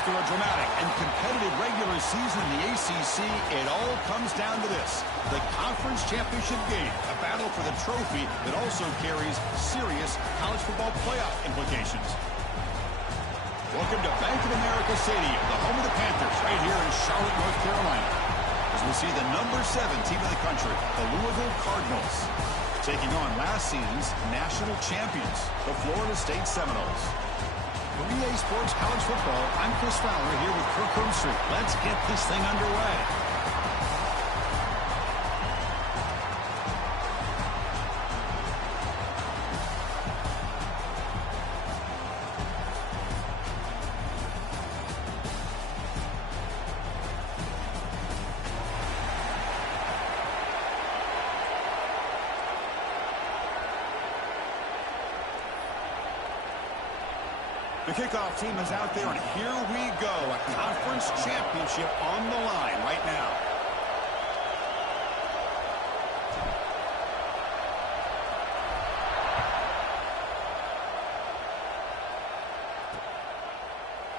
After a dramatic and competitive regular season in the ACC, it all comes down to this: the conference championship game, a battle for the trophy that also carries serious college football playoff implications. Welcome to Bank of America Stadium, the home of the Panthers, right here in Charlotte, North Carolina, as we see the number 7 team in the country, the Louisville Cardinals, taking on last season's national champions, the Florida State Seminoles. For EA Sports College Football, I'm Chris Fowler here with Kirk Herbstreit. Let's get this thing underway. The kickoff team is out there, and here we go. A conference championship on the line right now.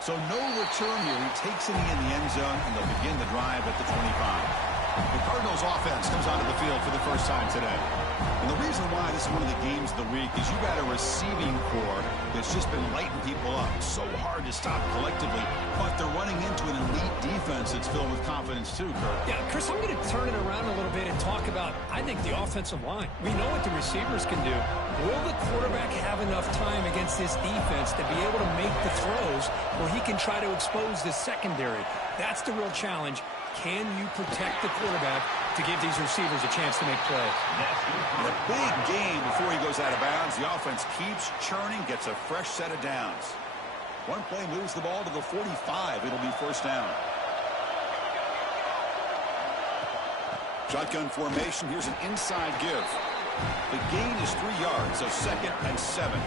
So no return here. He takes it in the end zone, and they'll begin the drive at the 25. The Cardinals offense comes onto the field for the first time today. And the reason why this is one of the games of the week is you got a receiving core that's just been lighting people up. It's so hard to stop collectively, but they're running into an elite defense that's filled with confidence too, Kirk. Yeah, Chris, I'm going to turn it around a little bit and talk about, I think, the offensive line. We know what the receivers can do. Will the quarterback have enough time against this defense to be able to make the throws where he can try to expose the secondary? That's the real challenge. Can you protect the quarterback to give these receivers a chance to make plays? A big gain before he goes out of bounds. The offense keeps churning, gets a fresh set of downs. One play moves the ball to the 45. It'll be first down. Shotgun formation. Here's an inside give. The gain is 3 yards, so 2nd and 7.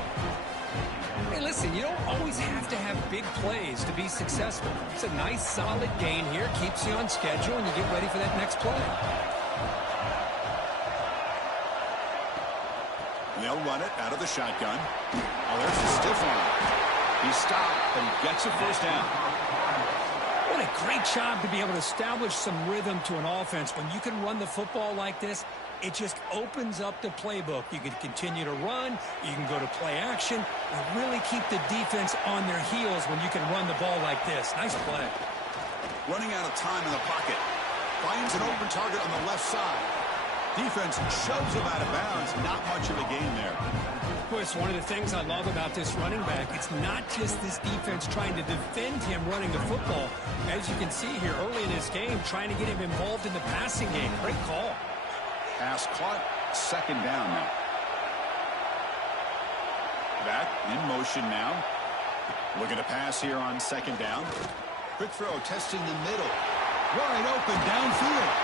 Hey, listen, you don't always have to have big plays to be successful. It's a nice, solid gain here. Keeps you on schedule, and you get ready for that next play. They'll run it out of the shotgun. Oh, there's a stiff arm. He stopped, but he gets a first down. What a great job to be able to establish some rhythm to an offense. When you can run the football like this, it just opens up the playbook. You can continue to run. You can go to play action. And really keep the defense on their heels when you can run the ball like this. Nice play. Running out of time in the pocket. Finds an open target on the left side. Defense shoves him out of bounds. Not much of a gain there. Boy, it's one of the things I love about this running back. It's not just this defense trying to defend him running the football. As you can see here early in this game, trying to get him involved in the passing game. Great call. Pass caught. 2nd down now. Back in motion now. Looking to pass here on 2nd down. Quick throw, testing the middle. Wide open downfield.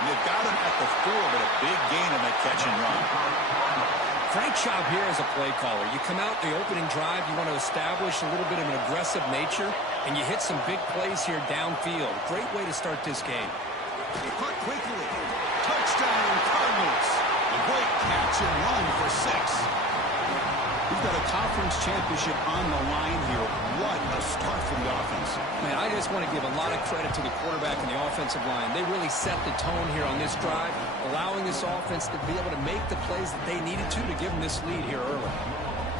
And they've got him at the 4, but a big gain in that catch and run. Great job here as a play caller. You come out the opening drive, you want to establish a little bit of an aggressive nature, and you hit some big plays here downfield. Great way to start this game. Caught quickly. Touchdown, Cardinals. A great catch and run for 6. We've got a conference championship on the line here. What a start for the offense. Man, I just want to give a lot of credit to the quarterback and the offensive line. They really set the tone here on this drive, allowing this offense to be able to make the plays that they needed to give them this lead here early.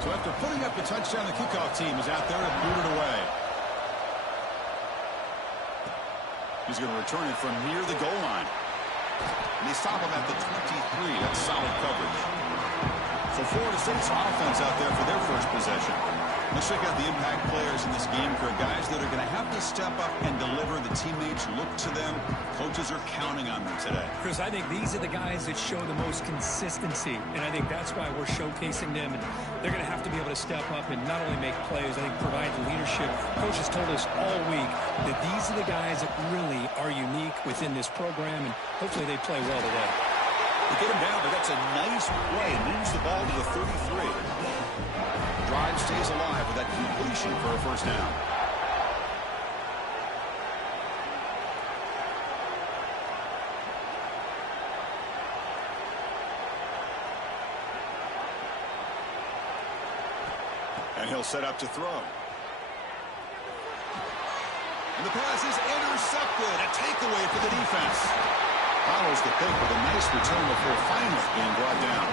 So after putting up the touchdown, the kickoff team is out there to boot it away. He's going to return it from near the goal line. And they stop him at the 23. That's solid coverage. So Florida State's offense out there for their first possession. Let's check out the impact players in this game, for guys that are going to have to step up and deliver. The teammates look to them. Coaches are counting on them today. Chris, I think these are the guys that show the most consistency, and I think that's why we're showcasing them. And they're going to have to be able to step up and not only make plays, I think provide the leadership. Coaches told us all week that these are the guys that really are unique within this program, and hopefully they play well today. They get him down, but that's a nice play. Moves the ball to the 33. Drive stays alive with that completion for a first down. And he'll set up to throw. And the pass is intercepted. A takeaway for the defense. Follows the pick with a nice return before finally being brought down.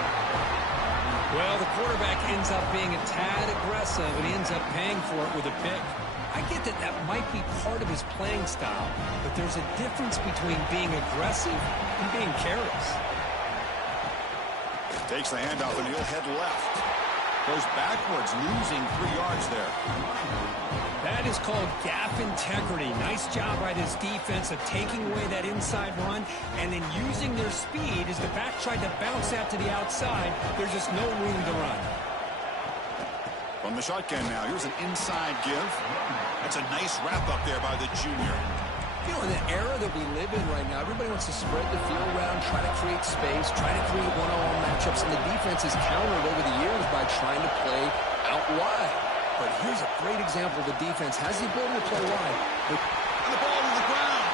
Well, the quarterback ends up being a tad aggressive, and he ends up paying for it with a pick. I get that that might be part of his playing style, but there's a difference between being aggressive and being careless. Takes the handoff, and he'll head left. Goes backwards, losing 3 yards there. That is called gap integrity. Nice job by this defense of taking away that inside run and then using their speed as the back tried to bounce out to the outside. There's just no room to run. From the shotgun now, here's an inside give. That's a nice wrap up there by the junior. You know, in the era that we live in right now, everybody wants to spread the field around, try to create space, try to create one-on-one matchups, and the defense has countered over the years by trying to play out wide. But here's a great example. The defense has the ability to play wide. And the ball to the ground.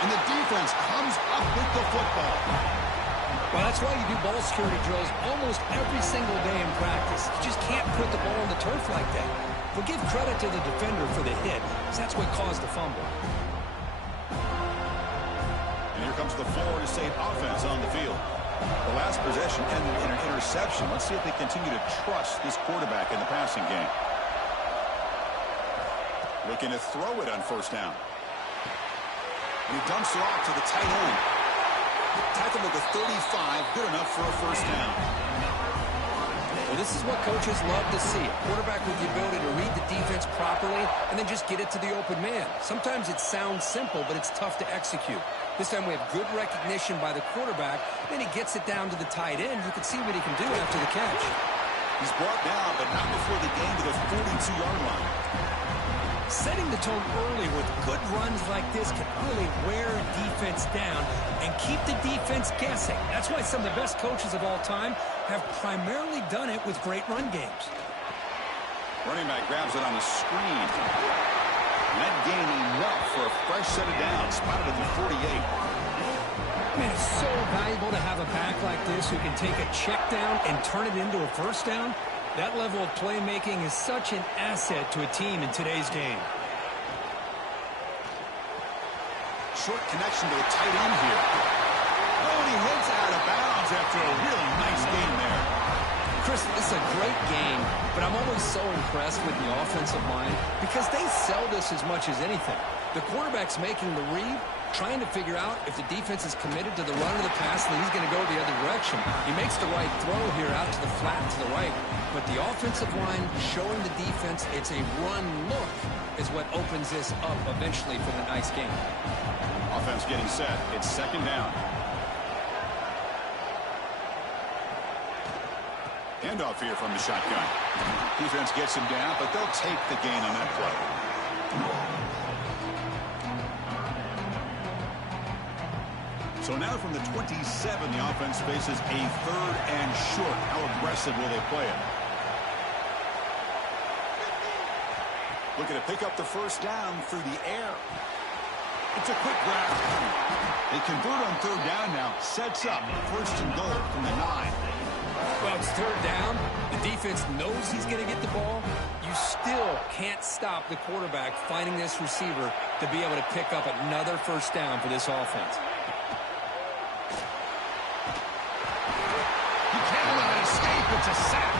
And the defense comes up with the football. Well, that's why you do ball security drills almost every single day in practice. You just can't put the ball on the turf like that. But give credit to the defender for the hit, because that's what caused the fumble. And here comes the Florida State offense on the field. The last possession ended in an interception. Let's see if they continue to trust this quarterback in the passing game. Looking to throw it on first down. And he dumps it off to the tight end. Tackle at the 35, good enough for a first down. Well, this is what coaches love to see. A quarterback with the ability to read the defense properly and then just get it to the open man. Sometimes it sounds simple, but it's tough to execute. This time we have good recognition by the quarterback. Then he gets it down to the tight end. You can see what he can do after the catch. He's brought down, but not before the gain to the 42-yard line. Setting the tone early with good runs like this can really wear defense down and keep the defense guessing. That's why some of the best coaches of all time have primarily done it with great run games. Running back grabs it on the screen. And that gain enough for a fresh set of downs. Spotted at the 48. Man, it's so valuable to have a back like this who can take a check down and turn it into a first down. That level of playmaking is such an asset to a team in today's game. Short connection to the tight end here. Oh, and he heads out of bounds after a really nice game there. Chris, this is a great game, but I'm always so impressed with the offensive line because they sell this as much as anything. The quarterback's making the read, trying to figure out if the defense is committed to the run or the pass, and he's going to go the other direction. He makes the right throw here out to the flat to the right, but the offensive line showing the defense it's a run look is what opens this up eventually for the nice game. Offense getting set. It's second down. Handoff here from the shotgun. Defense gets him down, but they'll take the gain on that play. So now from the 27, the offense faces a 3rd and short. How aggressive will they play it? Looking to pick up the first down through the air. It's a quick grab. They convert on 3rd down now. Sets up 1st and goal from the 9. Well, it's 3rd down. The defense knows he's going to get the ball. You still can't stop the quarterback finding this receiver to be able to pick up another first down for this offense. It's a sack.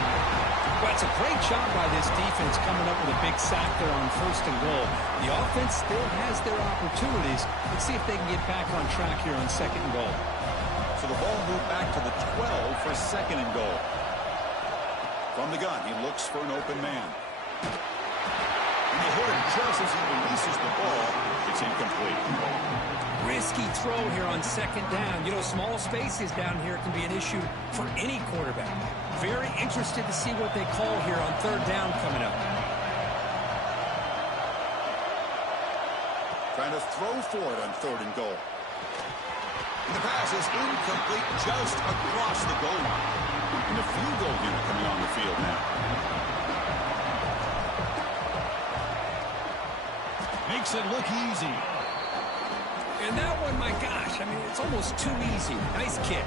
Well, it's a great job by this defense coming up with a big sack there on 1st and goal. The offense still has their opportunities. Let's see if they can get back on track here on 2nd and goal. So the ball moved back to the 12 for 2nd and goal. From the gun, he looks for an open man. And they hit him just as he releases the ball. It's incomplete. Risky throw here on 2nd down. You know, small spaces down here can be an issue for any quarterback. Very interested to see what they call here on 3rd down coming up. Trying to throw for it on 3rd and goal. And the pass is incomplete just across the goal line. And the field goal unit coming on the field now. Makes it look easy. And that one, my gosh, I mean, it's almost too easy. Nice kick.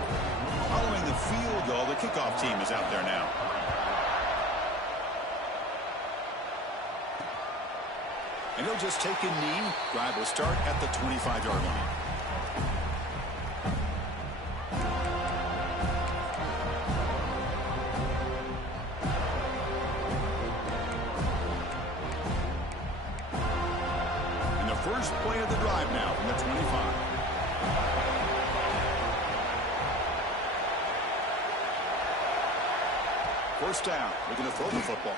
Following the field goal, the kickoff team is out there now. And he'll just take a knee. Drive will start at the 25-yard line. And the first play of the drive now from the 25. First down. Looking to throw the football.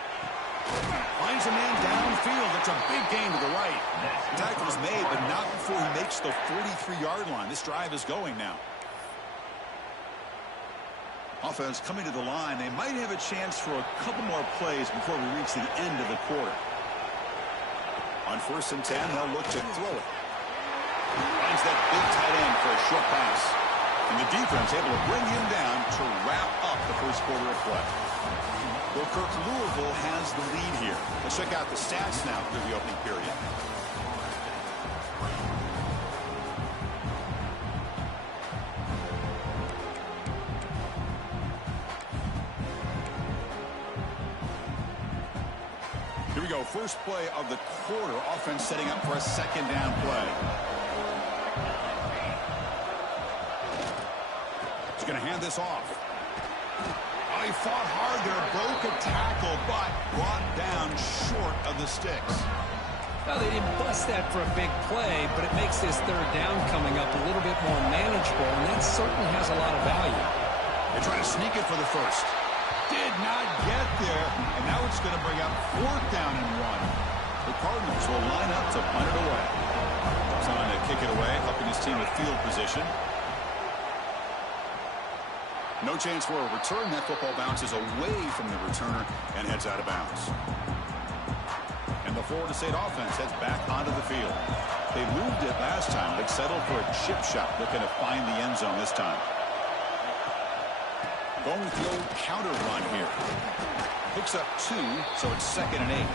Finds a man downfield. That's a big gain to the right. The tackle is made, but not before he makes the 43-yard line. This drive is going now. Offense coming to the line. They might have a chance for a couple more plays before we reach the end of the quarter. On 1st and 10, they'll look to throw it. Finds that big tight end for a short pass. And the defense able to bring him down to wrap up the first quarter of play. Well, Kirk, Louisville has the lead here. Let's check out the stats now through the opening period. Here we go. First play of the quarter. Offense setting up for a second down play. He's going to hand this off. He fought hard there, broke a tackle, but brought down short of the sticks. Well, they didn't bust that for a big play, but it makes this third down coming up a little bit more manageable, and that certainly has a lot of value. They try to sneak it for the first. Did not get there, and now it's going to bring up 4th down and 1. The Cardinals will line up to punt it away. It's on to kick it away, helping his team with field position. No chance for a return. That football bounces away from the returner and heads out of bounds. And the Florida State offense heads back onto the field. They moved it last time, but settled for a chip shot, looking to find the end zone this time. Going with the old counter run here. Picks up 2, so it's 2nd and 8.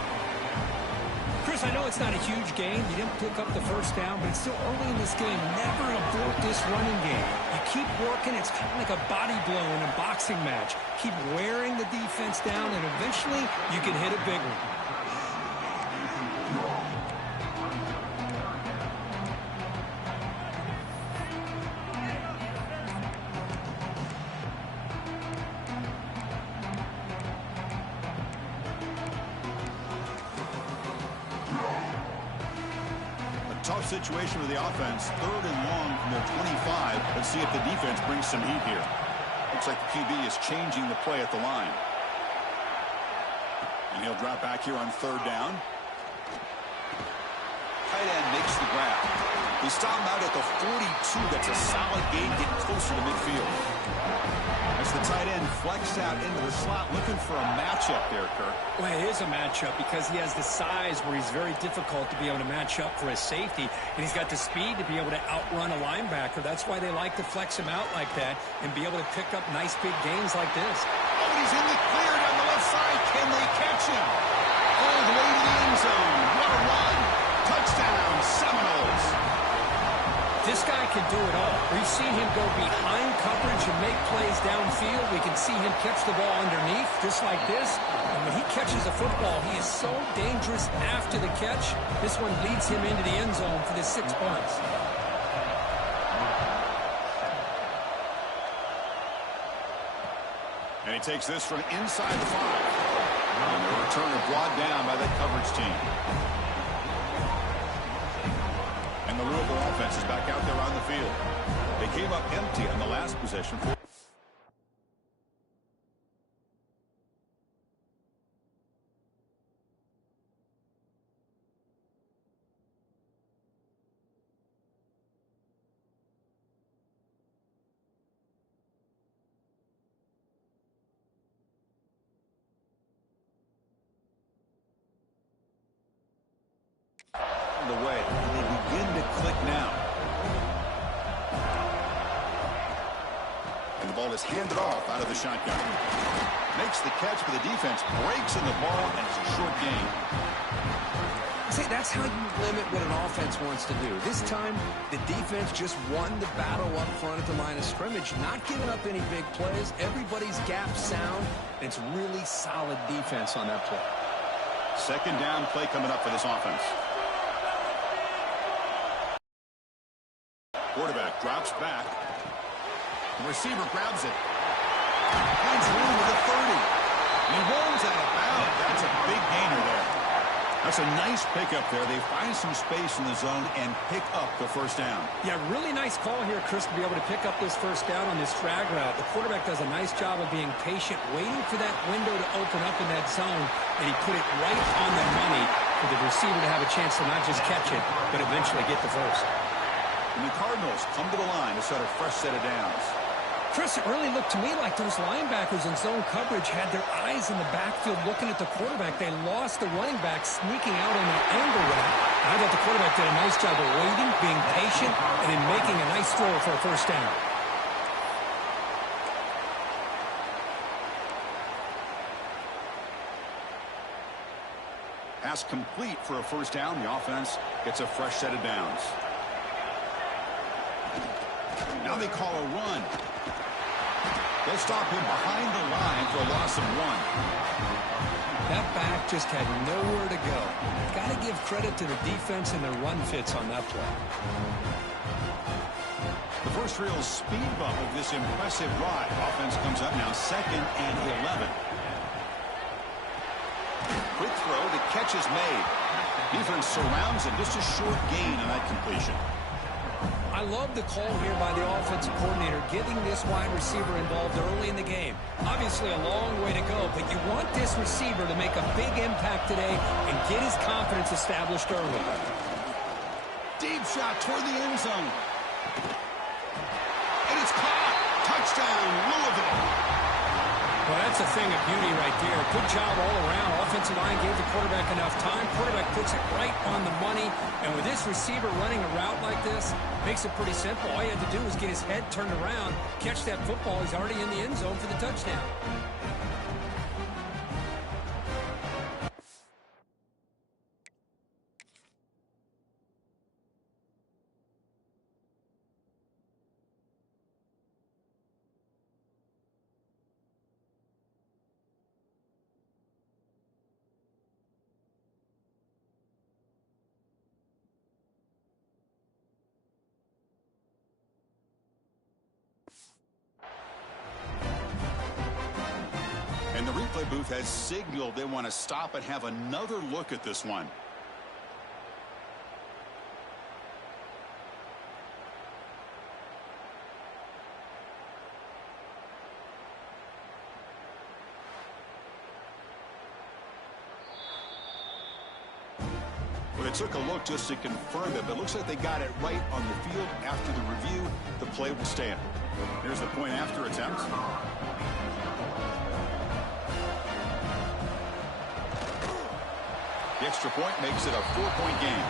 Chris, I know it's not a huge game. You didn't pick up the first down, but it's still early in this game. Never abort this running game. You keep working. It's kind of like a body blow in a boxing match. Keep wearing the defense down, and eventually you can hit a big one. Tough situation with the offense. 3rd and long from their 25. Let's see if the defense brings some heat here. Looks like the QB is changing the play at the line. And he'll drop back here on 3rd down. Tight end makes the grab. He stopped out at the 42. That's a solid gain, getting closer to midfield. As the tight end flexed out into the slot, looking for a matchup there, Kirk. Well, it is a matchup because he has the size where he's very difficult to be able to match up for his safety, and he's got the speed to be able to outrun a linebacker. That's why they like to flex him out like that and be able to pick up nice big gains like this. Oh, and he's in the clear down the left side. Can they catch him? All the way to the end zone. What a run. Touchdown, Seminoles. This guy can do it all. We've seen him go behind coverage and make plays downfield. We can see him catch the ball underneath, just like this. And when he catches a football, he is so dangerous after the catch. This one leads him into the end zone for the 6 points. And he takes this from inside the 5. And the returner brought down by that coverage team. And the Louisville offense is back out there on the field. They came up empty on the last possession. The way, and they begin to click now. And the ball is handed off out of the shotgun. Makes the catch, but the defense breaks in the ball, and it's a short gain. See, that's how you limit what an offense wants to do. This time, the defense just won the battle up front at the line of scrimmage, not giving up any big plays. Everybody's gap sound. It's really solid defense on that play. Second down play coming up for this offense. Quarterback drops back. The receiver grabs it. Finds room with the 30. And he rolls out of bounds. That's a big gainer there. That's a nice pickup there. They find some space in the zone and pick up the first down. Yeah, really nice call here, Chris, to be able to pick up this first down on this drag route. The quarterback does a nice job of being patient, waiting for that window to open up in that zone, and he put it right on the money for the receiver to have a chance to not just catch it, but eventually get the first. And the Cardinals come to the line to start a fresh set of downs. Chris, it really looked to me like those linebackers in zone coverage had their eyes in the backfield looking at the quarterback. They lost the running back sneaking out on an angle route. I thought the quarterback did a nice job of waiting, being patient, and then making a nice throw for a first down. Pass complete for a first down. The offense gets a fresh set of downs. Now they call a run. They'll stop him behind the line for a loss of 1. That back just had nowhere to go. Got to give credit to the defense and the run fits on that play. The first real speed bump of this impressive ride. Offense comes up now 2nd and 11. Quick throw. The catch is made. Defense surrounds him. Just a short gain on that completion. I love the call here by the offensive coordinator, getting this wide receiver involved early in the game. Obviously a long way to go, but you want this receiver to make a big impact today and get his confidence established early. Deep shot toward the end zone. And it's caught. Touchdown, Louisville. Well, that's a thing of beauty right there. Good job all around. Offensive line gave the quarterback enough time. Quarterback puts it right on the money. And with this receiver running a route like this, makes it pretty simple. All you have to do is get his head turned around, catch that football. He's already in the end zone for the touchdown. And the replay booth has signaled they want to stop and have another look at this one. Well, they took a look just to confirm it, but it looks like they got it right on the field. After the review, the play will stand. Here's the point after attempt. The extra point makes it a 4-point game.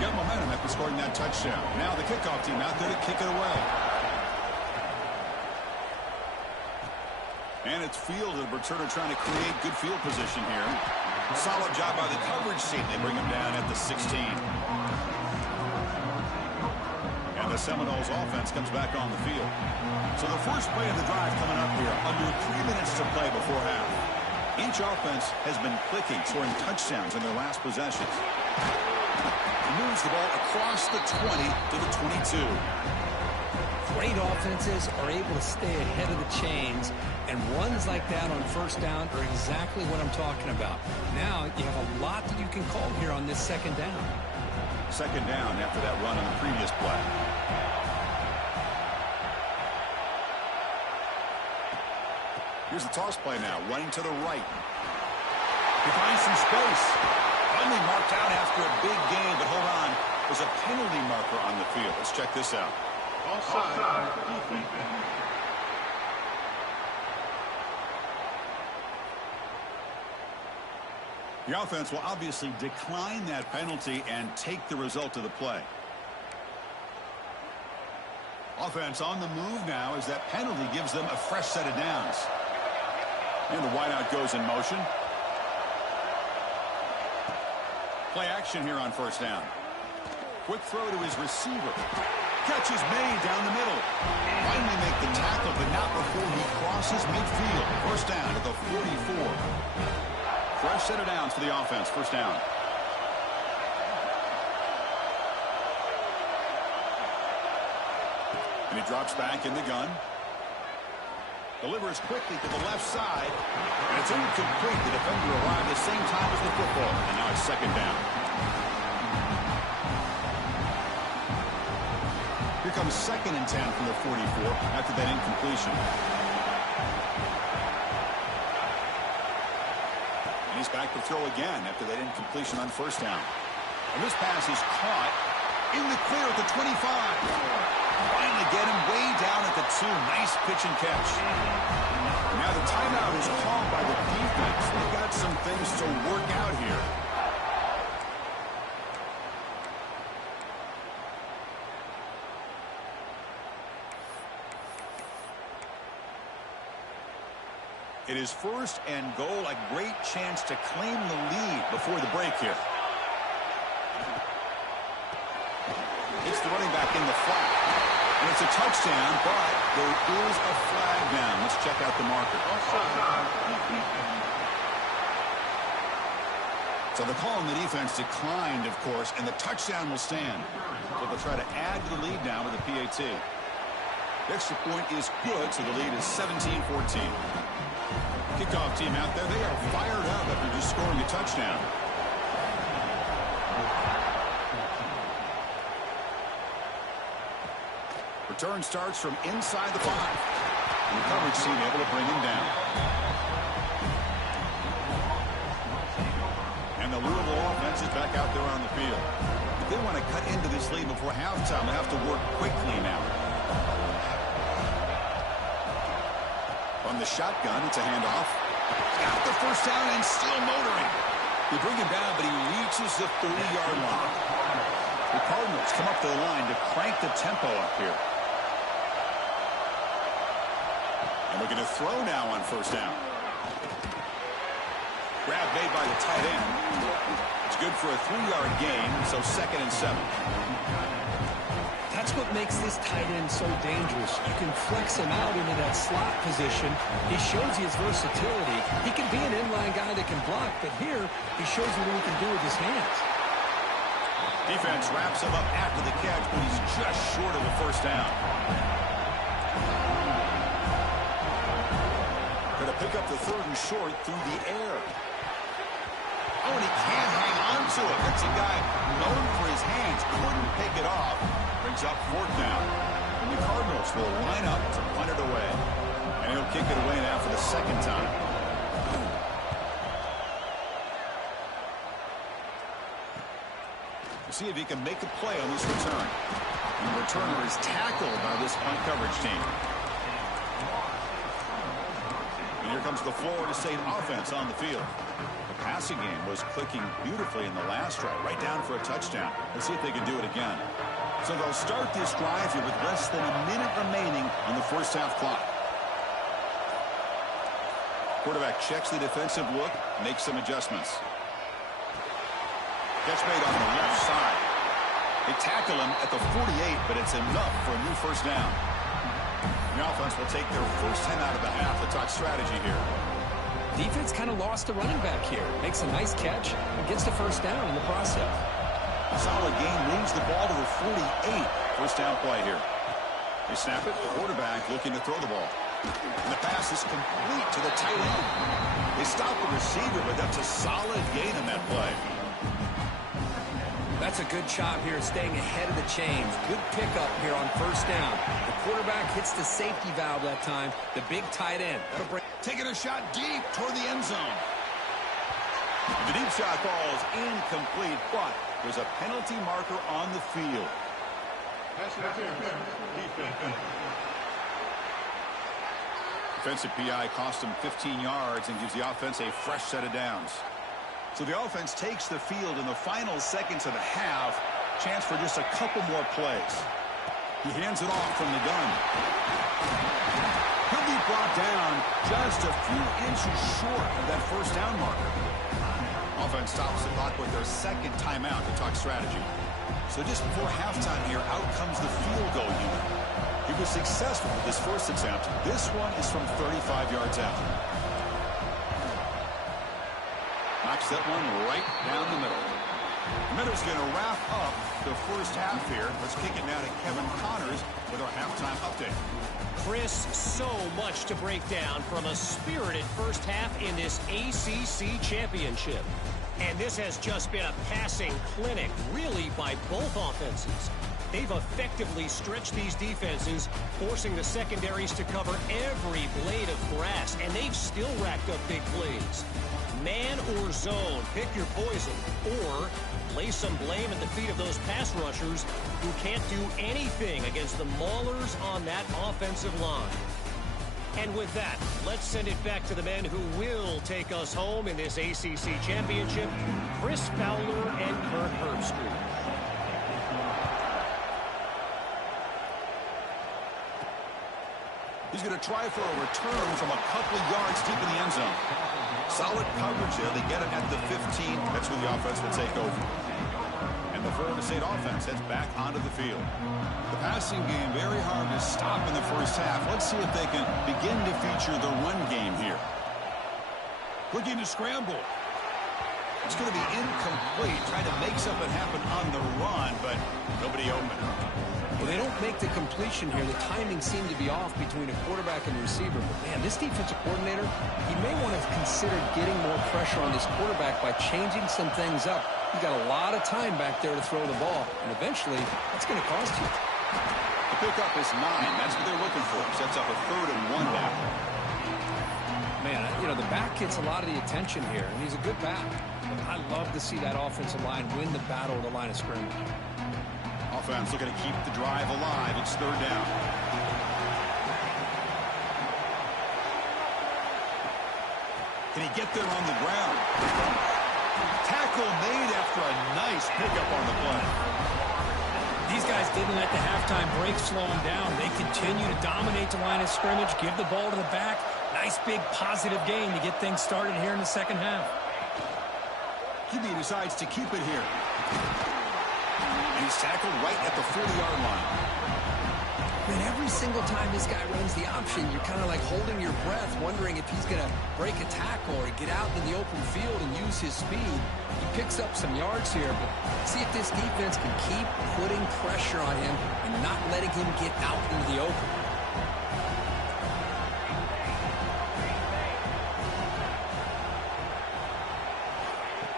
Got momentum after scoring that touchdown. Now the kickoff team out there to kick it away. And it's fielded. Returner trying to create good field position here. Solid job by the coverage team. They bring him down at the 16. And the Seminoles offense comes back on the field. So the first play of the drive coming up here. Under 3 minutes to play before half. Each offense has been clicking, scoring touchdowns in their last possessions. Moves the ball across the 20 to the 22. Great offenses are able to stay ahead of the chains, and runs like that on first down are exactly what I'm talking about. Now you have a lot that you can call here on this second down. Second down after that run on the previous play. Here's the toss play now, running to the right. He finds some space. Finally marked out after a big gain, but hold on. There's a penalty marker on the field. Let's check this out. Offside. The offense will obviously decline that penalty and take the result of the play. Offense on the move now as that penalty gives them a fresh set of downs. And the wideout goes in motion. Play action here on first down. Quick throw to his receiver. Catch is made down the middle. Finally make the tackle, but not before he crosses midfield. First down at the 44. Fresh set of downs for the offense. First down. And he drops back in the gun. Delivers quickly to the left side. And it's incomplete. The defender arrived at the same time as the football. And now it's second down. Here comes 2nd and 10 from the 44 after that incompletion. And he's back to throw again after that incompletion on first down. And this pass is caught in the clear at the 25. Finally get him way down at the 2. Nice pitch and catch. Now the timeout is called by the defense. They've got some things to work out here. It is 1st and goal, a great chance to claim the lead before the break here. It's the running back in the flat. And it's a touchdown, but there is a flag down. Let's check out the marker. So the call on the defense declined, of course, and the touchdown will stand. So they'll try to add to the lead now with a PAT. The extra point is good, so the lead is 17-14. Kickoff team out there, they are fired up after just scoring a touchdown. Return starts from inside the 5. And the coverage team able to bring him down. And the Louisville offense is back out there on the field. If they want to cut into this lead before halftime, they have to work quickly now. On the shotgun, it's a handoff. Got the first down and still motoring. They bring him down, but he reaches the 30-yard line. The Cardinals come up to the line to crank the tempo up here. And looking to throw now on first down. Grab made by the tight end. It's good for a 3-yard gain, so 2nd and 7. That's what makes this tight end so dangerous. You can flex him out into that slot position. He shows you his versatility. He can be an inline guy that can block, but here he shows you what he can do with his hands. Defense wraps him up after the catch, but he's just short of a first down. Going to pick up the 3rd and short through the air. Oh, and he can't hang on to it. That's a guy known for his hands. Couldn't pick it off. Brings up 4th down. And the Cardinals will line up to punt it away. And he'll kick it away now for the 2nd time. We'll see if he can make a play on this return. And the returner is tackled by this punt coverage team. And here comes the Florida State offense on the field. The passing game was clicking beautifully in the last drive, right down for a touchdown. Let's see if they can do it again. So they'll start this drive here with less than a minute remaining on the first half clock. Quarterback checks the defensive look, makes some adjustments. Catch made on the left side. They tackle him at the 48, but it's enough for a new first down. The offense will take their first 10 out of the half to talk strategy here. Defense kind of lost a running back here. Makes a nice catch and gets the first down in the process. Solid game, moves the ball to the 48. First down play here. They snap it. The quarterback looking to throw the ball. And the pass is complete to the tight end. They stop the receiver, but that's a solid gain in that play. That's a good job here staying ahead of the chains. Good pickup here on first down. The quarterback hits the safety valve that time. The big tight end. Taking a shot deep toward the end zone. The deep shot falls incomplete, but there's a penalty marker on the field. Defensive PI cost him 15 yards and gives the offense a fresh set of downs. So the offense takes the field in the final seconds of the half. Chance for just a couple more plays. He hands it off from the gun. He'll be brought down just a few inches short of that first down marker. Offense stops the clock with their 2nd timeout to talk strategy. So just before halftime here, out comes the field goal unit. He was successful with his first attempt. This one is from 35 yards out. Knocks that one right down the middle. Minutes going to wrap up the first half here. Let's kick it now to Kevin Connors with our halftime update. Chris, so much to break down from a spirited first half in this ACC championship. And this has just been a passing clinic, really, by both offenses. They've effectively stretched these defenses, forcing the secondaries to cover every blade of grass, and they've still racked up big plays. Man or zone, pick your poison, or lay some blame at the feet of those pass rushers who can't do anything against the maulers on that offensive line. And with that, let's send it back to the men who will take us home in this ACC championship, Chris Fowler and Kirk Herbstreit. He's going to try for a return from a couple of yards deep in the end zone. Solid coverage there. They get it at the 15. That's where the offense will take over. And the Florida State offense heads back onto the field. The passing game very hard to stop in the first half. Let's see if they can begin to feature the run game here. Looking to scramble. It's going to be incomplete. Trying to make something happen on the run, but nobody open. Well, they don't make the completion here. The timing seemed to be off between a quarterback and a receiver. But, man, this defensive coordinator, he may want to consider getting more pressure on this quarterback by changing some things up. He's got a lot of time back there to throw the ball, and eventually that's going to cost you. The pickup is 9. That's what they're looking for. Sets up a 3rd and 1 now. Man, you know, the back gets a lot of the attention here, and he's a good back. I love to see that offensive line win the battle at the line of scrimmage. Offense looking to keep the drive alive. It's 3rd down. Can he get there on the ground? Tackle made after a nice pickup on the play. These guys didn't let the halftime break slow them down. They continue to dominate the line of scrimmage, give the ball to the back. Nice big positive gain to get things started here in the second half. QB decides to keep it here. And he's tackled right at the 40-yard line. Man, every single time this guy runs the option, you're kind of like holding your breath, wondering if he's going to break a tackle or get out in the open field and use his speed. He picks up some yards here, but see if this defense can keep putting pressure on him and not letting him get out into the open.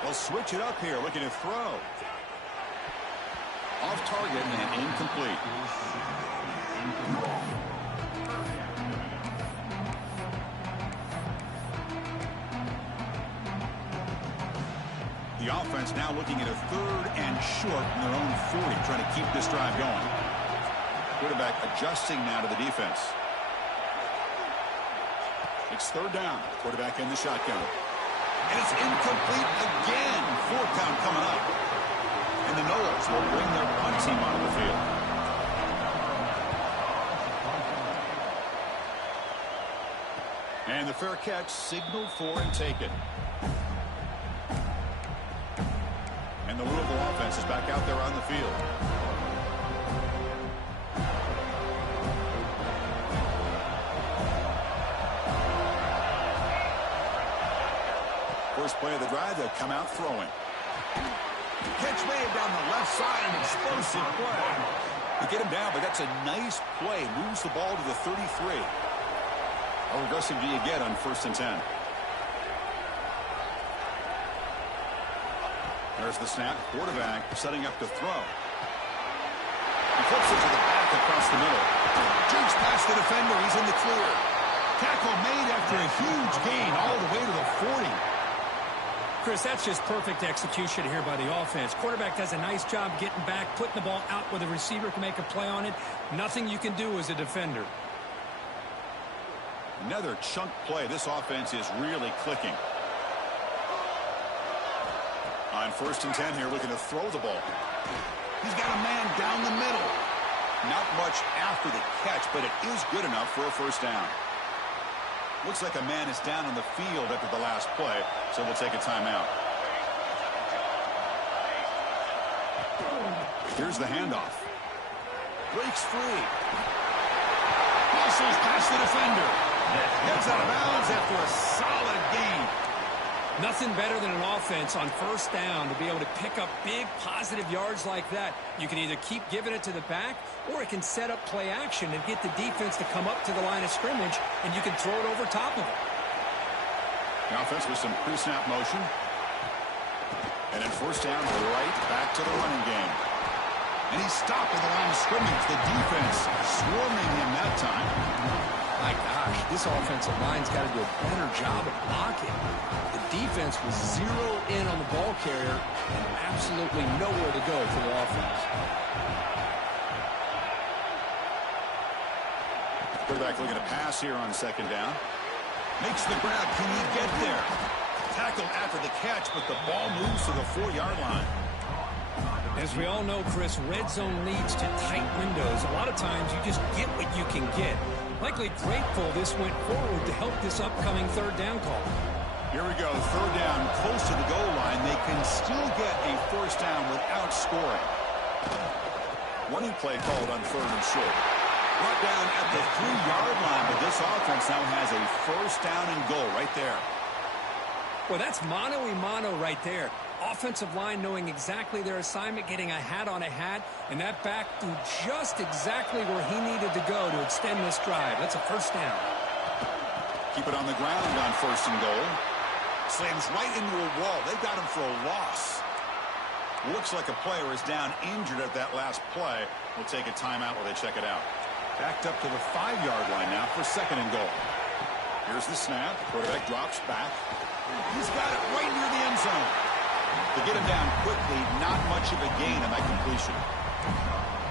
They'll switch it up here, looking to throw. Off target and incomplete. The offense now looking at a 3rd and short from their own 40, trying to keep this drive going. Quarterback adjusting now to the defense. It's 3rd down. Quarterback in the shotgun. And it's incomplete again. 4th down coming up. And the Noles will bring their punt team onto the field. And the fair catch signaled for and taken. And the Louisville offense is back out there on the field. First play of the drive, they'll come out throwing. Catch made down the left side, an explosive play. They get him down, but that's a nice play. Moves the ball to the 33. How aggressive do you get on 1st and 10? There's the snap. Quarterback setting up to throw. He flips it to the back across the middle. Jerks past the defender. He's in the clear. Tackle made after a huge gain all the way to the 40. Chris, that's just perfect execution here by the offense. Quarterback does a nice job getting back, putting the ball out where the receiver can make a play on it. Nothing you can do as a defender. Another chunk play. This offense is really clicking. On 1st and 10 here, looking to throw the ball. He's got a man down the middle. Not much after the catch, but it is good enough for a 1st down. Looks like a man is down on the field after the last play, so we'll take a timeout. Here's the handoff. Breaks free. Muscles past the defender. Heads out of bounds after a solid gain. Nothing better than an offense on first down to be able to pick up big positive yards like that. You can either keep giving it to the back, or it can set up play action and get the defense to come up to the line of scrimmage, and you can throw it over top of it. The offense with some pre-snap motion. And then first down, right back to the running game. And he's stopped at the line of scrimmage. The defense swarming him that time. My gosh, this offensive line's got to do a better job of blocking. The defense was zeroed in on the ball carrier and absolutely nowhere to go for the offense. Quarterback looking to pass here on second down. Makes the grab. Can he get there? Tackled after the catch, but the ball moves to the 4-yard line. As we all know, Chris, red zone leads to tight windows. A lot of times you just get what you can get. Likely grateful this went forward to help this upcoming third down call. Here we go. Third down, close to the goal line. They can still get a first down without scoring. Running play called on third and short. Brought down at the 3-yard line, but this offense now has a first down and goal right there. Well, that's mano-a-mano right there. Offensive line knowing exactly their assignment, getting a hat on a hat, and that back threw just exactly where he needed to go to extend this drive. That's a first down. Keep it on the ground on first and goal. Slams right into a wall. They got him for a loss. Looks like a player is down injured at that last play. We'll take a timeout while they check it out. Backed up to the 5-yard line now for second and goal. Here's the snap. Quarterback drops back. He's got it right near the end zone. To get him down quickly, not much of a gain on that completion.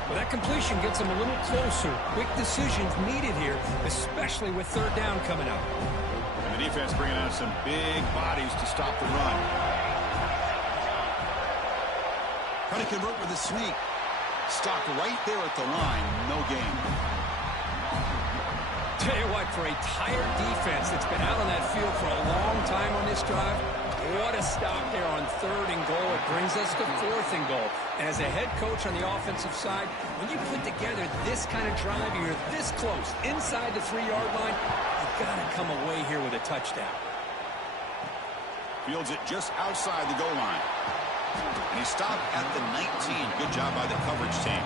Well, that completion gets him a little closer. Quick decisions needed here, especially with third down coming up. And the defense bringing out some big bodies to stop the run. Trying to convert with a sneak. Stopped right there at the line. No gain. Tell you what, for a tired defense that's been out on that field for a long time on this drive, what a stop there on third and goal. It brings us to fourth and goal. And as a head coach on the offensive side, when you put together this kind of drive, you're this close, inside the 3-yard line, you've got to come away here with a touchdown. Fields it just outside the goal line. And he stopped at the 19. Good job by the coverage team.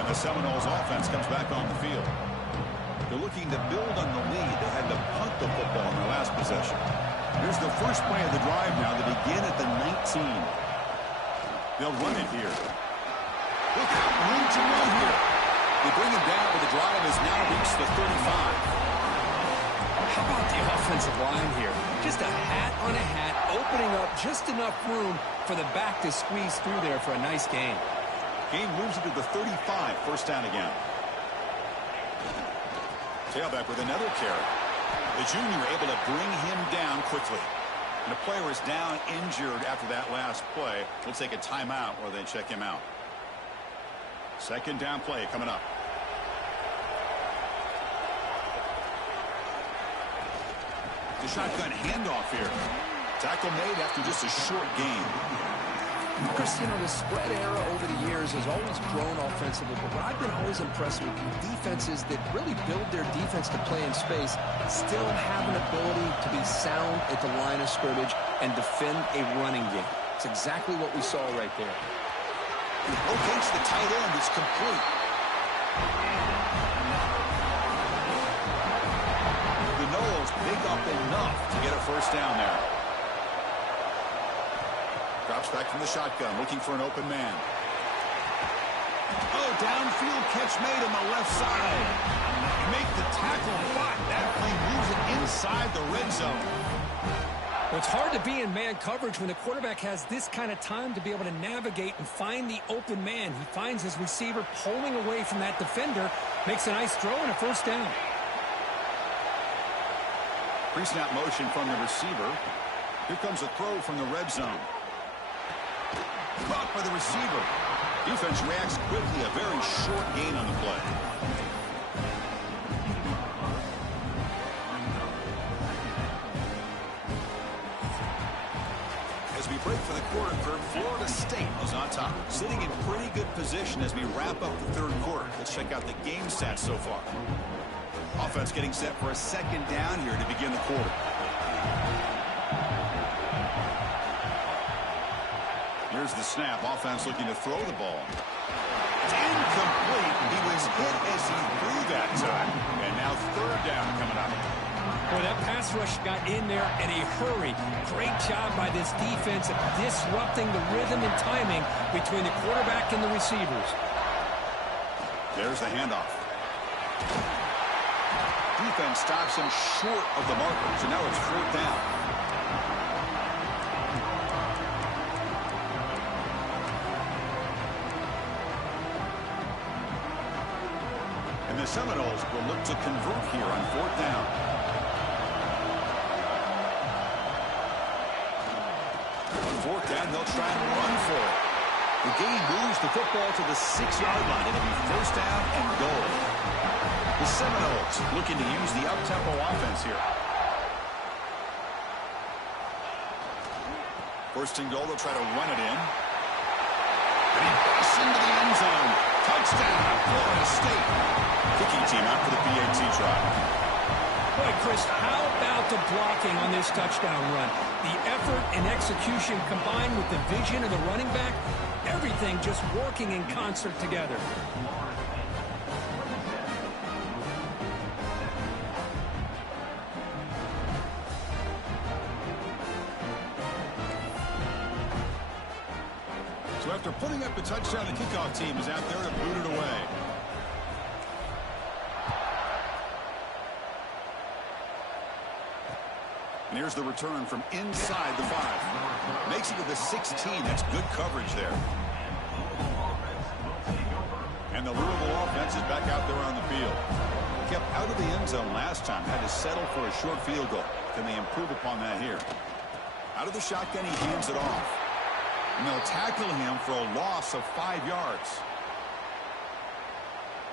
And the Seminoles offense comes back on the field. They're looking to build on the lead. They had to punt the football in their last possession. Here's the first play of the drive now. They begin at the 19. They'll run it here. Look out, room to run here. They bring him down, but the drive has now reached the 35. How about the offensive line here? Just a hat on a hat, opening up just enough room for the back to squeeze through there for a nice gain. Game moves it to the 35, first down again. Tailback with another carry. The junior able to bring him down quickly. And the player is down injured after that last play. We'll take a timeout while they check him out. Second down play coming up. The shotgun handoff here. Tackle made after just a short gain. Chris, you know, the spread era over the years has always grown offensively, but what I've been always impressed with defenses that really build their defense to play in space still have an ability to be sound at the line of scrimmage and defend a running game. It's exactly what we saw right there. He locates the tight end. It's complete. The Noles pick up enough to get a first down there. Drops back from the shotgun, looking for an open man. Oh, downfield catch made on the left side. Make the tackle, but that play moves it inside the red zone. Well, it's hard to be in man coverage when the quarterback has this kind of time to be able to navigate and find the open man. He finds his receiver pulling away from that defender, makes a nice throw and a first down. Pre-snap motion from the receiver. Here comes a throw from the red zone. Caught by the receiver. Defense reacts quickly. A very short gain on the play. As we break for the quarter third, Florida State is on top, sitting in pretty good position as we wrap up the third quarter. Let's check out the game stats so far. Offense getting set for a second down here to begin the quarter. Here's the snap. Offense looking to throw the ball. It's incomplete. He was hit as he threw that time. And now third down coming up. Boy, that pass rush got in there in a hurry. Great job by this defense of disrupting the rhythm and timing between the quarterback and the receivers. There's the handoff. Defense stops him short of the marker, so now it's fourth down. And the Seminoles will look to convert here on fourth down. On fourth down, they'll try and run for it. The game moves the football to the 6-yard line. It'll be first down and goal. The Seminoles looking to use the up-tempo offense here. First and goal, they'll try to run it in. And he busts into the end zone. Touchdown, Florida State. Kicking team out for the PAT try. Boy, Chris, how about the blocking on this touchdown run? The effort and execution combined with the vision of the running back, everything just working in concert together. So after putting up the touchdown, the kickoff team is out there to boot it away. And here's the return from inside the 5. Makes it to the 16. That's good coverage there. And the Louisville offense is back out there on the field. Kept out of the end zone last time. Had to settle for a short field goal. Can they improve upon that here? Out of the shotgun, he hands it off. And they'll tackle him for a loss of 5 yards.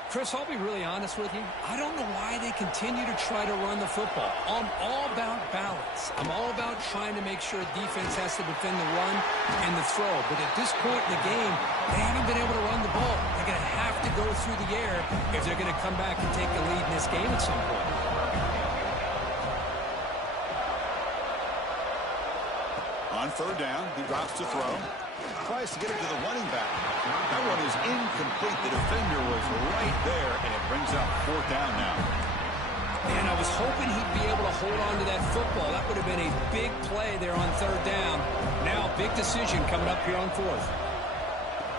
Chris, I'll be really honest with you. I don't know why they continue to try to run the football. I'm all about balance. I'm all about trying to make sure defense has to defend the run and the throw. But at this point in the game, they haven't been able to run the ball. They're going to have to go through the air if they're going to come back and take the lead in this game at some point. On third down, he drops to throw. Tries to get it to the running back. That one is incomplete. The defender was right there, and it brings up fourth down now. Man, I was hoping he'd be able to hold on to that football. That would have been a big play there on third down. Now, big decision coming up here on fourth.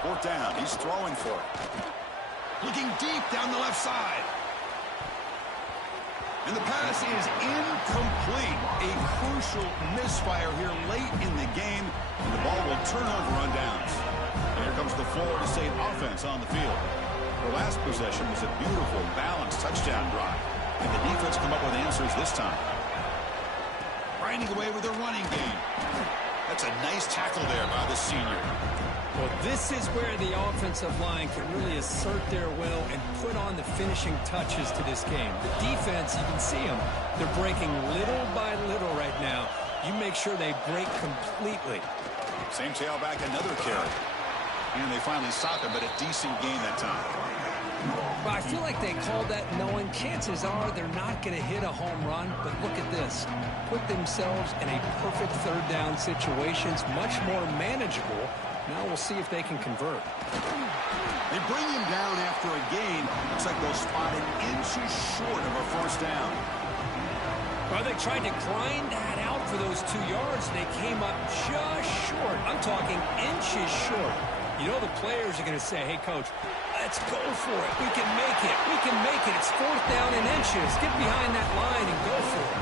Fourth down. He's throwing for it. Looking deep down the left side. And the pass is incomplete. A crucial misfire here late in the game. And the ball will turn over on downs. And here comes the Florida State offense on the field. Their last possession was a beautiful, balanced touchdown drive. And the defense come up with answers this time. Grinding away with their running game. That's a nice tackle there by the senior. Well, this is where the offensive line can really assert their will and put on the finishing touches to this game. The defense, you can see them. They're breaking little by little right now. You make sure they break completely. Same tailback, another carry. And they finally stop him, but a decent gain that time. But I feel like they called that knowing chances are they're not going to hit a home run. But look at this. Put themselves in a perfect third down situation. It's much more manageable. Now we'll see if they can convert. They bring him down after a gain. Looks like they'll spot it inches short of a first down. Well, they tried to grind that out for those 2 yards. They came up just short. I'm talking inches short. You know the players are going to say, hey, Coach, let's go for it. We can make it. We can make it. It's fourth down in inches. Get behind that line and go for it.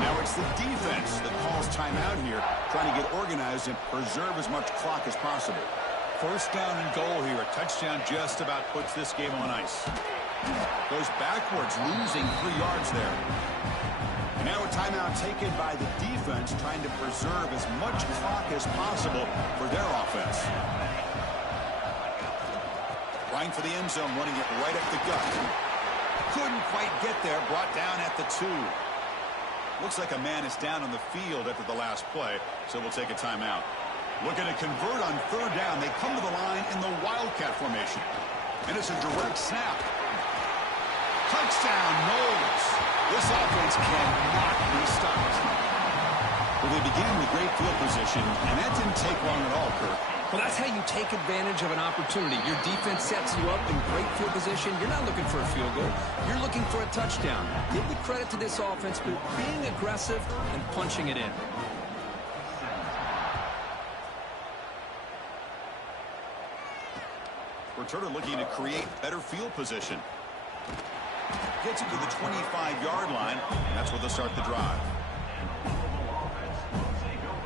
Now it's the defense that calls timeout here, trying to get organized and preserve as much clock as possible. First down and goal here. A touchdown just about puts this game on ice. Goes backwards, losing 3 yards there. And now a timeout taken by the defense, trying to preserve as much clock as possible for their offense. Trying for the end zone, running it right at the gut. Couldn't quite get there, brought down at the 2. Looks like a man is down on the field after the last play, so we'll take a timeout. Looking to convert on third down. They come to the line in the Wildcat formation. And it's a direct snap. Touchdown, Knowles. This offense cannot be stopped. Well, they began with great field position, and that didn't take long at all, Kirk. Well, that's how you take advantage of an opportunity. Your defense sets you up in great field position. You're not looking for a field goal. You're looking for a touchdown. Give the credit to this offense for being aggressive and punching it in. Returner looking to create better field position. Gets it to the 25-yard line, and that's where they'll start the drive.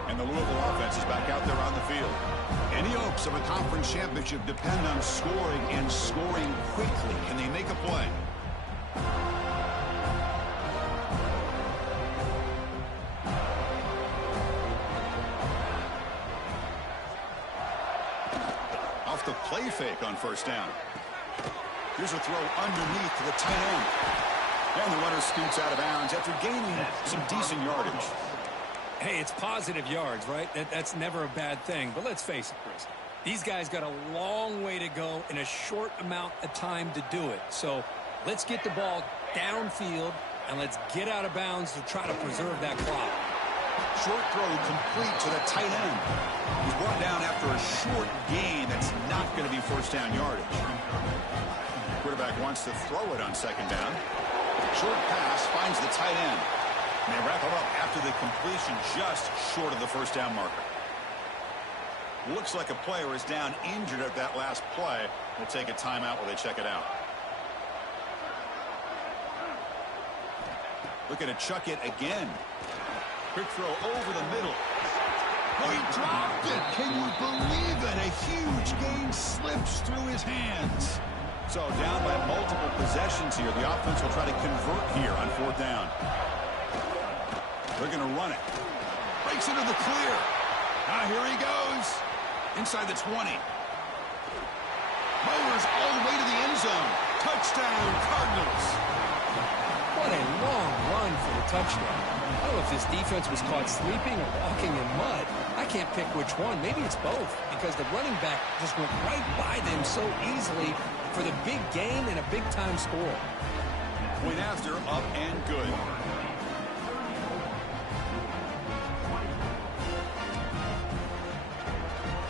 And the Louisville offense is back out there on the field. Any hopes of a conference championship depend on scoring and scoring quickly. Can they make a play? Off the play fake on first down. Here's a throw underneath to the tight end. And the runner scoots out of bounds after gaining some decent yardage. Hey, it's positive yards, right? That's never a bad thing. But let's face it, Chris. These guys got a long way to go in a short amount of time to do it. So let's get the ball downfield, and let's get out of bounds to try to preserve that clock. Short throw complete to the tight end. He's brought down after a short gain that's not going to be first down yardage. Quarterback wants to throw it on second down. Short pass finds the tight end. And they wrap it up after the completion just short of the first down marker. Looks like a player is down injured at that last play. We'll take a timeout while they check it out. Looking to chuck it again. Quick throw over the middle. Oh, he dropped it. Can you believe it? A huge gain slips through his hands. So down by multiple possessions here. The offense will try to convert here on fourth down. They're going to run it. Breaks into the clear. Now here he goes. Inside the 20. Motors all the way to the end zone. Touchdown, Cardinals. What a long run for the touchdown. I don't know if this defense was caught sleeping or walking in mud. I can't pick which one. Maybe it's both, because the running back just went right by them so easily for the big gain and a big-time score. Point after, up and good.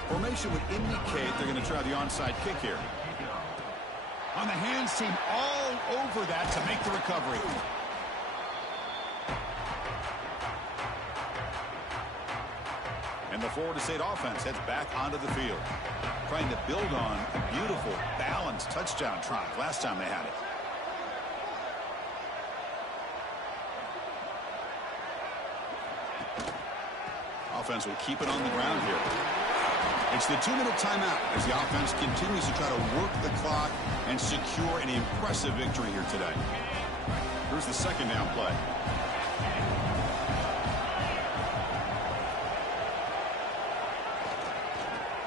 Formation would indicate they're going to try the onside kick here. On the hands team all over that to make the recovery. And the Florida State offense heads back onto the field, trying to build on a beautiful, balanced touchdown drive last time they had it. Offense will keep it on the ground here. It's the 2-minute timeout as the offense continues to try to work the clock and secure an impressive victory here today. Here's the second down play.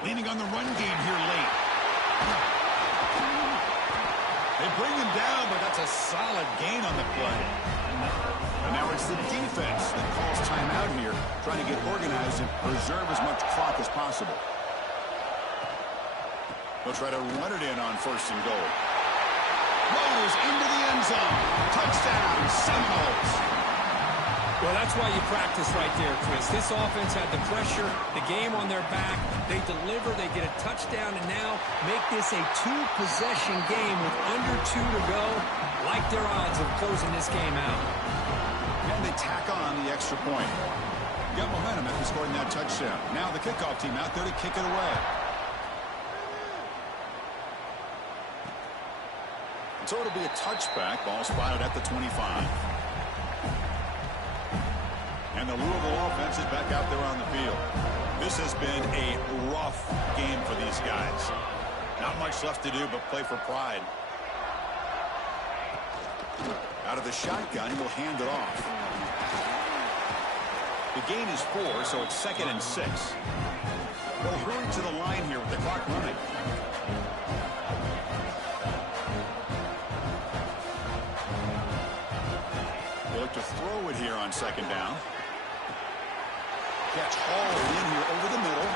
Leaning on the run game here late. They bring him down, but that's a solid gain on the play. And now it's the defense that calls timeout here, trying to get organized and preserve as much clock as possible. They'll try to run it in on first and goal. Motors into the end zone. Touchdown, Seminoles. Well, that's why you practice right there, Chris. This offense had the pressure, the game on their back. They deliver, they get a touchdown, and now make this a two-possession game with under 2 to go. Like their odds of closing this game out. And they tack on the extra point. Got momentum after scoring that touchdown. Now the kickoff team out there to kick it away. So it'll be a touchback. Ball spotted at the 25. And the Louisville offense is back out there on the field. This has been a rough game for these guys. Not much left to do but play for pride. Out of the shotgun, he'll hand it off. The gain is 4, so it's 2nd and 6. They'll hurry to the line here with the clock running. They look to throw it here on second down. Catch hauled in here over the middle.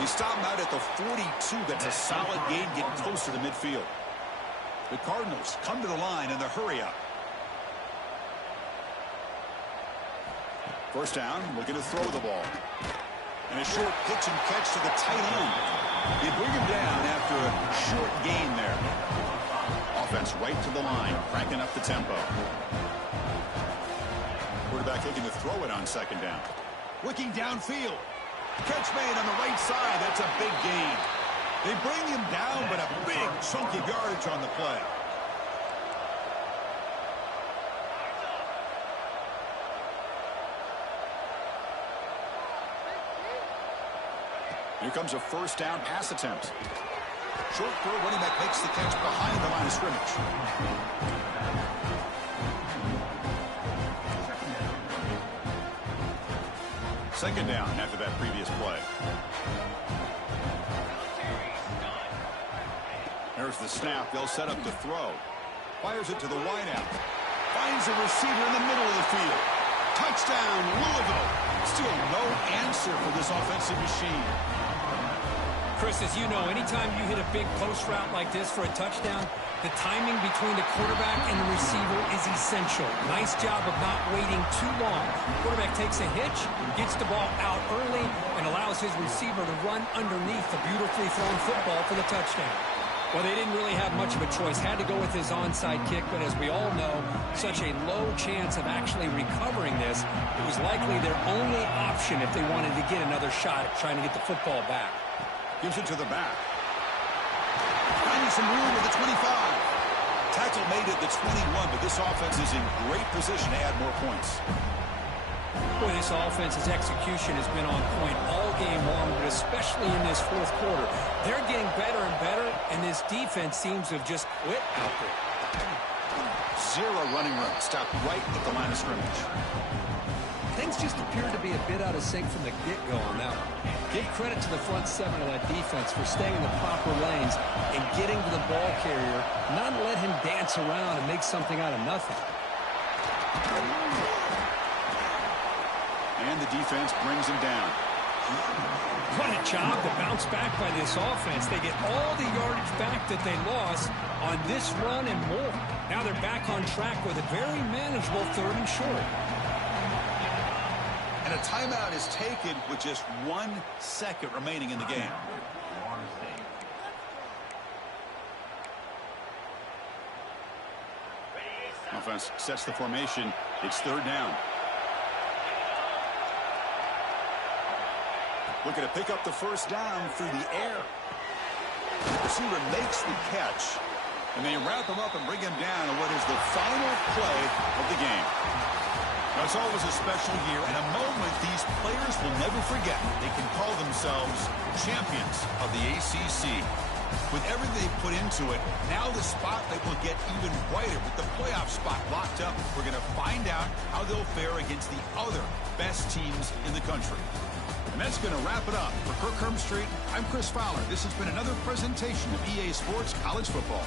He stopped him out at the 42. That's a solid gain, getting closer to midfield. The Cardinals come to the line in the hurry-up. First down, looking to throw the ball. And a short pitch and catch to the tight end. They bring him down after a short gain there. Offense right to the line, cranking up the tempo. Quarterback looking to throw it on second down. Looking downfield. Catch made on the right side. That's a big gain. They bring him down, but a big chunk of yardage on the play. Here comes a first down pass attempt. Short throw, running back makes the catch behind the line of scrimmage. Second down after that previous play. There's the snap. They'll set up to throw. Fires it to the wideout. Finds a receiver in the middle of the field. Touchdown, Louisville. Still no answer for this offensive machine. Chris, as you know, anytime you hit a big post route like this for a touchdown, the timing between the quarterback and the receiver is essential. Nice job of not waiting too long. Quarterback takes a hitch, gets the ball out early, and allows his receiver to run underneath the beautifully thrown football for the touchdown. Well, they didn't really have much of a choice. Had to go with his onside kick, but as we all know, such a low chance of actually recovering this. It was likely their only option if they wanted to get another shot at trying to get the football back. Gives it to the back. Finding some room at the 25. Tackle made at the 21, but this offense is in great position to add more points. Boy, this offense's execution has been on point all game long, but especially in this fourth quarter. They're getting better and better, and this defense seems to have just quit out there. Zero running room. Stopped right at the line of scrimmage. Things just appeared to be a bit out of sync from the get-go on that one. Give credit to the front seven of that defense for staying in the proper lanes and getting to the ball carrier, not let him dance around and make something out of nothing. And the defense brings him down. What a job to bounce back by this offense. They get all the yardage back that they lost on this run and more. Now they're back on track with a very manageable 3rd and short. And a timeout is taken with just 1 second remaining in the game. Offense sets the formation. It's 3rd down. Looking to pick up the first down through the air. The receiver makes the catch, and they wrap him up and bring him down on what is the final play of the game. Now, it's always a special year and a moment these players will never forget. They can call themselves champions of the ACC. With everything they put into it, now the spotlight will get even brighter with the playoff spot locked up. We're going to find out how they'll fare against the other best teams in the country. And that's going to wrap it up. For Kirk Hermstreet, I'm Chris Fowler. This has been another presentation of EA Sports College Football.